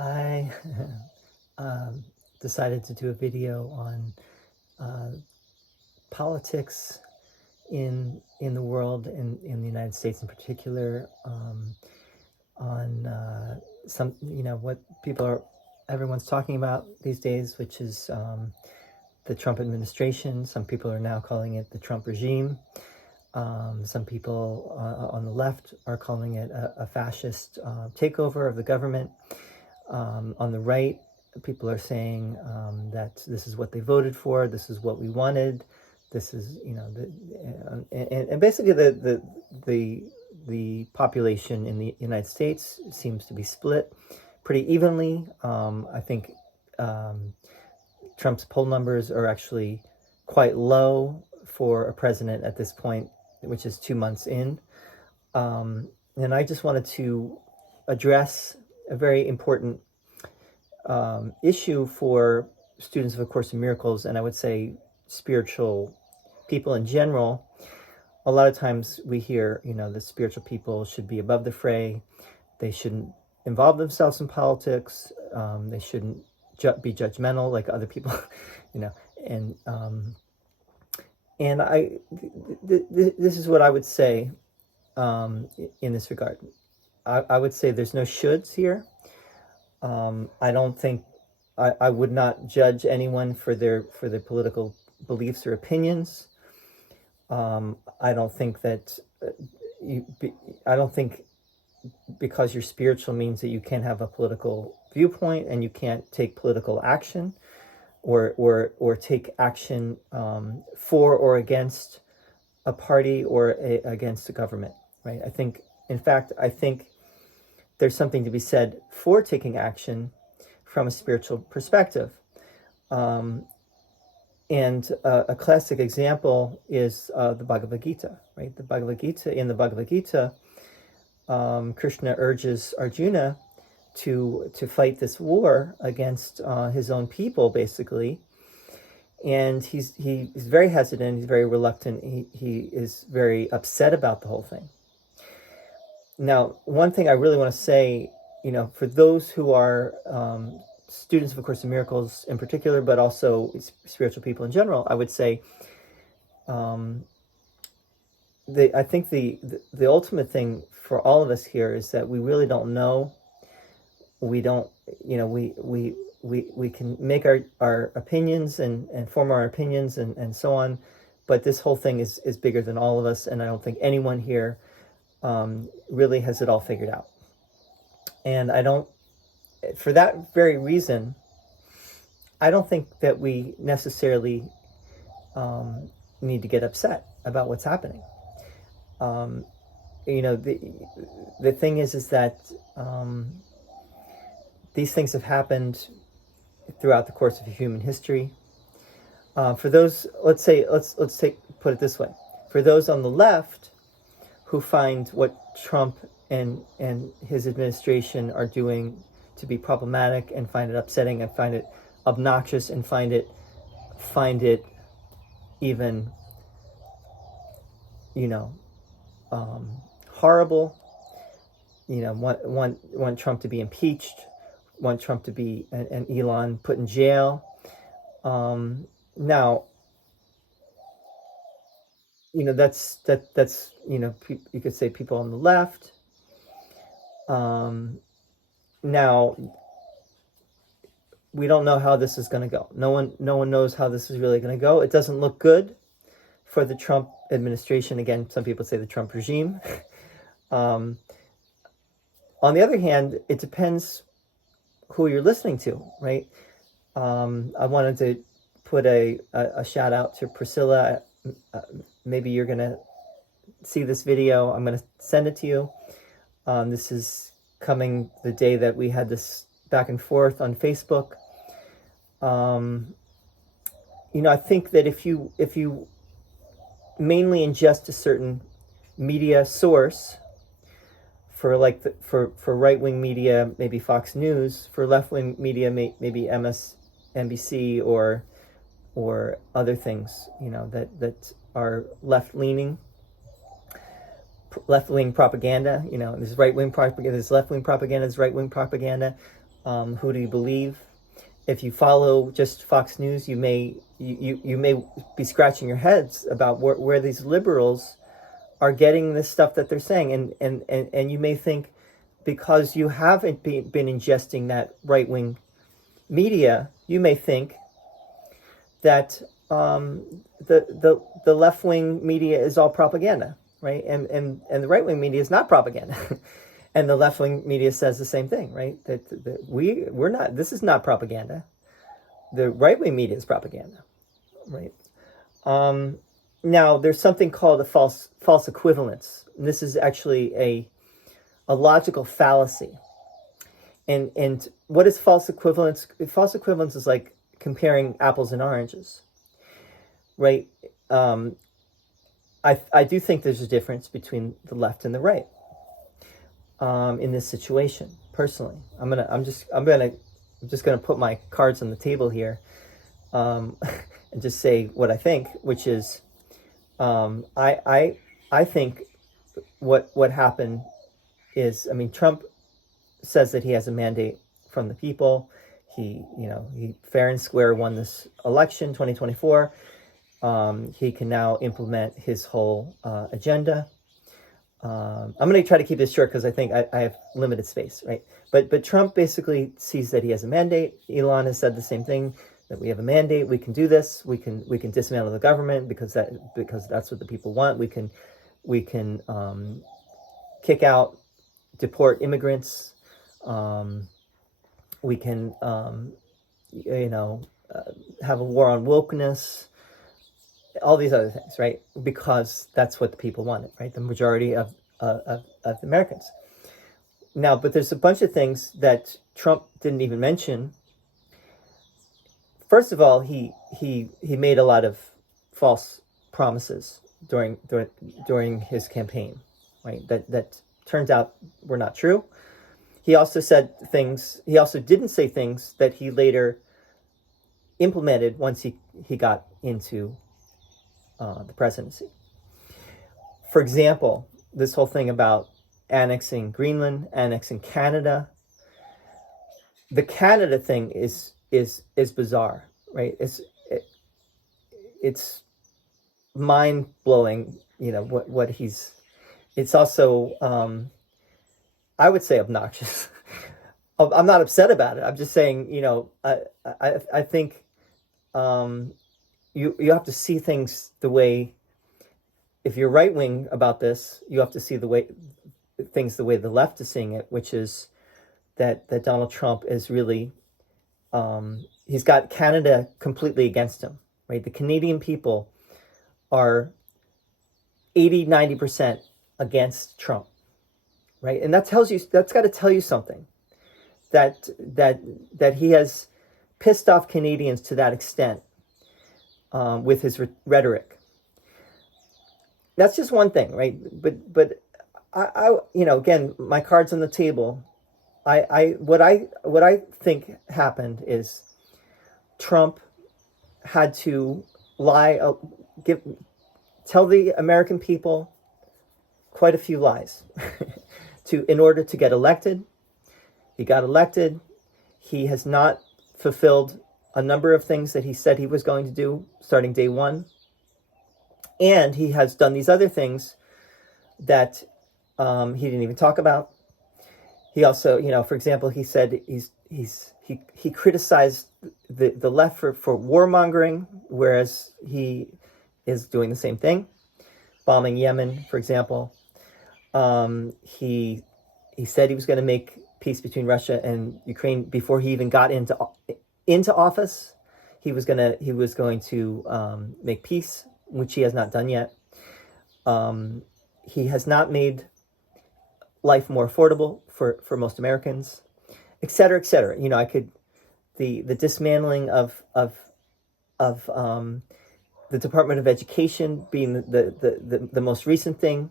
I decided to do a video on politics in the world, in the United States in particular, on some, what everyone's talking about these days, which is the Trump administration. Some people are now calling it the Trump regime. Some people on the left are calling it a fascist takeover of the government. On the right, people are saying that this is what they voted for, this is what we wanted, this is, and basically the population in the United States seems to be split pretty evenly. I think Trump's poll numbers are actually quite low for a president at this point, which is 2 months in. And I just wanted to address a very important issue for students of A Course in Miracles, and I would say spiritual people in general. A lot of times we hear, the spiritual people should be above the fray. They shouldn't involve themselves in politics. They shouldn't be judgmental like other people, and this is what I would say in this regard. I would say there's no shoulds here. I don't think I would not judge anyone for their political beliefs or opinions. I don't think that I don't think because you're spiritual means that you can't have a political viewpoint and you can't take political action or take action for or against a party or against the government, right? I think there's something to be said for taking action from a spiritual perspective. And a classic example is the Bhagavad Gita, right? In the Bhagavad Gita, Krishna urges Arjuna to fight this war against his own people, basically. And he's very hesitant, he's very reluctant, he is very upset about the whole thing. Now, one thing I really want to say, for those who are students of A Course in Miracles in particular, but also spiritual people in general, I would say, I think the ultimate thing for all of us here is that we really don't know. We don't, we can make our opinions and form our opinions and so on, but this whole thing is bigger than all of us, and I don't think anyone here really has it all figured out. And for that very reason, I don't think that we necessarily need to get upset about what's happening. The thing is that these things have happened throughout the course of human history. For those, let's put it this way: for those on the left who find what Trump and his administration are doing to be problematic and find it upsetting and find it obnoxious and find it even horrible, want Trump to be impeached, want Trump to be and Elon put in jail. Now, that's you could say people on the left. Now, we don't know how this is going to go. No one knows how this is really going to go. It doesn't look good for the Trump administration. Again, some people say the Trump regime. On the other hand, it depends who you're listening to, right? I wanted to put a shout out to Priscilla. Maybe you're going to see this video. I'm going to send it to you. This is coming the day that we had this back and forth on Facebook. I think that if you mainly ingest a certain media source, for right-wing media, maybe Fox News, for left-wing media, maybe MSNBC or other things, that are left-leaning, left-wing propaganda. There's right-wing propaganda, there's left-wing propaganda, there's right-wing propaganda. Who do you believe? If you follow just Fox News, you may be scratching your heads about where these liberals are getting this stuff that they're saying, and you may think, because you haven't been ingesting that right-wing media, you may think that the left-wing media is all propaganda, right? And the right-wing media is not propaganda. And the left-wing media says the same thing, right? That we're not, this is not propaganda. The right-wing media is propaganda, right? Now, there's something called a false equivalence. And this is actually a logical fallacy. And what is false equivalence? False equivalence is like comparing apples and oranges, right? I do think there's a difference between the left and the right. In this situation, personally, I'm just gonna put my cards on the table here, and just say what I think, which is, I think what happened is, I mean, Trump says that he has a mandate from the people. He fair and square won this election, 2024. He can now implement his whole agenda. I'm going to try to keep this short because I think I have limited space, right? But Trump basically sees that he has a mandate. Elon has said the same thing, that we have a mandate. We can do this. We can dismantle the government because that's what the people want. We can kick out, deport immigrants. We can have a war on wokeness. All these other things, right? Because that's what the people wanted, right? The majority of Americans. Now, but there's a bunch of things that Trump didn't even mention. First of all, he made a lot of false promises during his campaign, right? That turns out were not true. He also said things. He also didn't say things that he later implemented once he got into the presidency. For example, this whole thing about annexing Greenland, annexing Canada. The Canada thing is bizarre, right? It's mind blowing. What he's. It's also I would say obnoxious. I'm not upset about it. I'm just saying, I think. You have to see things the way, if you're right wing about this, you have to see the way the left is seeing it, which is that Donald Trump is really, he's got Canada completely against him, right? The Canadian people are 80-90% against Trump, right? And that's got to tell you something, that he has pissed off Canadians to that extent. With his rhetoric. That's just one thing, right? But I again, my cards on the table. What I think happened is Trump had to lie, tell the American people quite a few lies in order to get elected. He got elected. He has not fulfilled a number of things that he said he was going to do starting day one. And he has done these other things that he didn't even talk about. He also, for example, he said he criticized the left for warmongering, whereas he is doing the same thing, bombing Yemen, for example. He said he was going to make peace between Russia and Ukraine before he even got into office. He was going to make peace, which he has not done yet. He has not made life more affordable for most Americans, et cetera, et cetera. The dismantling of the Department of Education being the most recent thing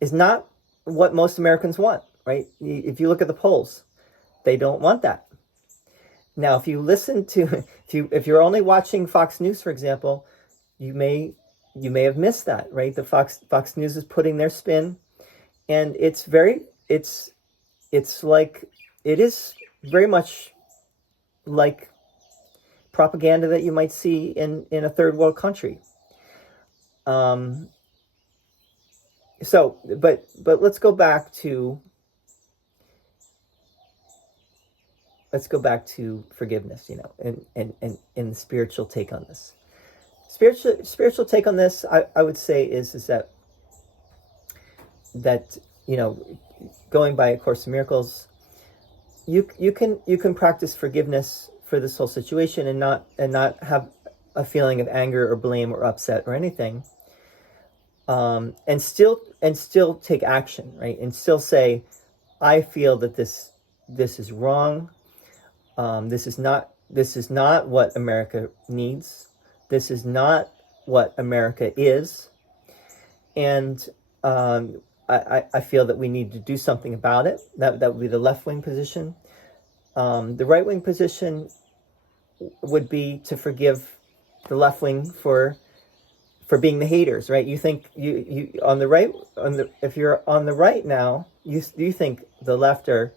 is not what most Americans want, right? If you look at the polls, they don't want that. Now, if you listen to, if you're only watching Fox News, for example, you may have missed that, right? The Fox News is putting their spin, and it's like, it is very much like propaganda that you might see in a third world country. But let's go back to forgiveness, and the spiritual take on this. Spiritual take on this, I would say is that going by A Course in Miracles, you can practice forgiveness for this whole situation and not have a feeling of anger or blame or upset or anything, and still take action, right? And still say, I feel that this is wrong. This is not what America needs. This is not what America is, and I feel that we need to do something about it. That would be the left-wing position. The right-wing position would be to forgive the left-wing for being the haters, right? You think you on the right, if you're on the right now, you think the left are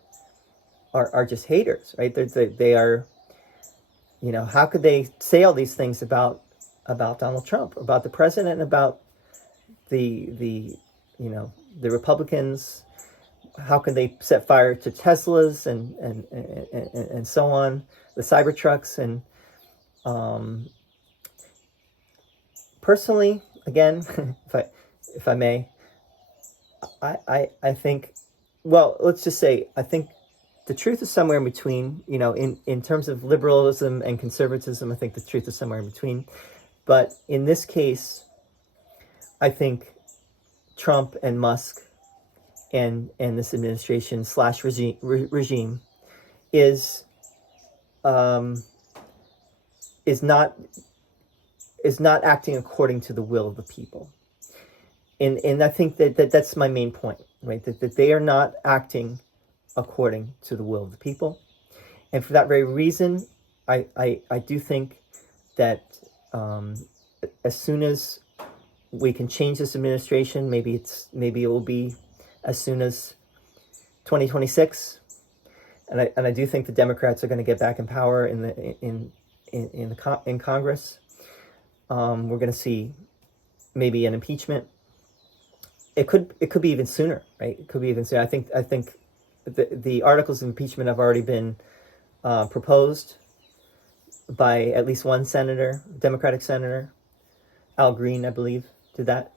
just haters, right? They are, how could they say all these things about Donald Trump, about the president, about the Republicans? How can they set fire to Teslas and so on, the Cybertrucks? And personally, again, if I may, I think, well, let's just say, I think the truth is somewhere in between. In terms of liberalism and conservatism, I think the truth is somewhere in between. But in this case, I think Trump and Musk and this administration / regime is not acting according to the will of the people. And I think that's my main point, right? That they are not acting according to the will of the people. And for that very reason, I do think that as soon as we can change this administration, maybe it will be as soon as 2026, and I do think the Democrats are going to get back in power in Congress. We're going to see maybe an impeachment. It could be even sooner, right? It could be even sooner. I think the articles of impeachment have already been proposed by at least one senator, Democratic senator, Al Green, I believe, did that.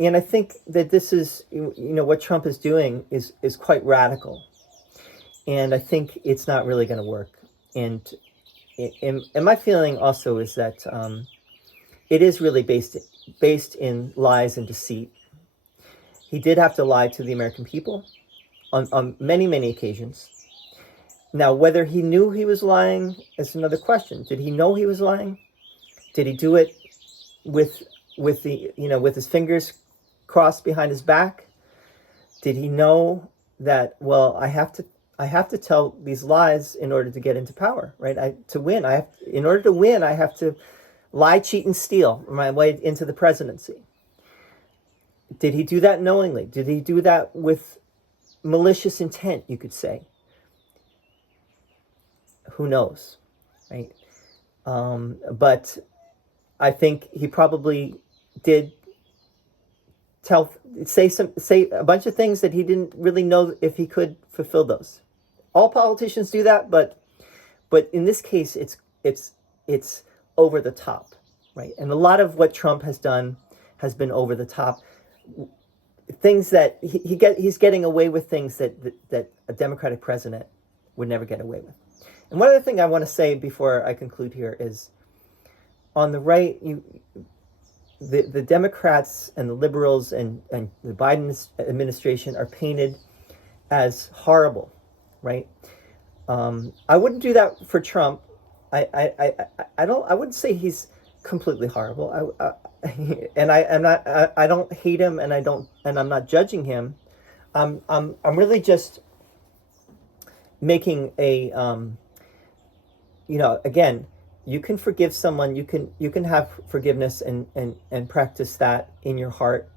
And I think that this is, what Trump is doing is quite radical. And I think it's not really going to work. And my feeling also is that it is really based in lies and deceit. He did have to lie to the American people on many, many occasions. Now, whether he knew he was lying is another question. Did he know he was lying? Did he do it with his fingers crossed behind his back? Did he know that, well, I have to tell these lies in order to get into power, right? In order to win, I have to lie, cheat, and steal my way into the presidency. Did he do that knowingly? Did he do that with malicious intent, you could say? Who knows, right? But I think he probably did say a bunch of things that he didn't really know if he could fulfill those. All politicians do that, but in this case, it's over the top, right? And a lot of what Trump has done has been over the top. Things that he's getting away with, things that a Democratic president would never get away with. And one other thing I want to say before I conclude here is, on the right, the Democrats and the liberals and the Biden administration are painted as horrible, right? I wouldn't do that for Trump. I wouldn't say he's completely horrible. I don't hate him, and I'm not judging him. I'm really just making a again, you can forgive someone, you can have forgiveness and practice that in your heart,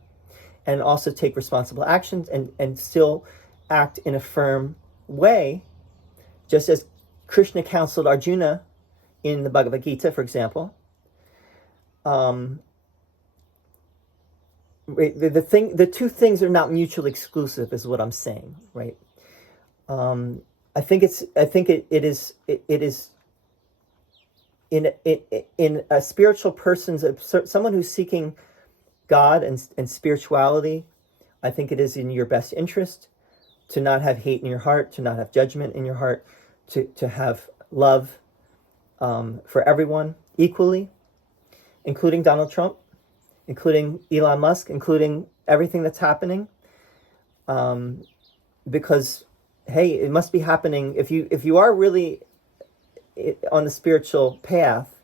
and also take responsible actions and still act in a firm way, just as Krishna counseled Arjuna in the Bhagavad Gita, for example. The two things are not mutually exclusive, is what I'm saying, right? I think it is in a spiritual person's, someone who's seeking God and spirituality. I think it is in your best interest to not have hate in your heart, to not have judgment in your heart, to have love for everyone equally, including Donald Trump, including Elon Musk, including everything that's happening. Because, hey, it must be happening. If you are really on the spiritual path,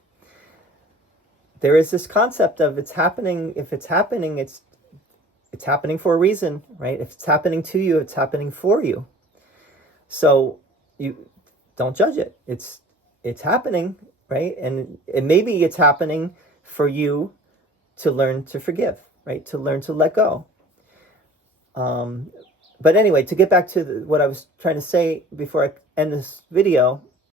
there is this concept of it's happening. If it's happening, it's happening for a reason, right? If it's happening to you, it's happening for you. So you don't judge it. It's happening, right? And maybe it's happening for you to learn to forgive, right? To learn to let go. But anyway, to get back to what I was trying to say before I end this video,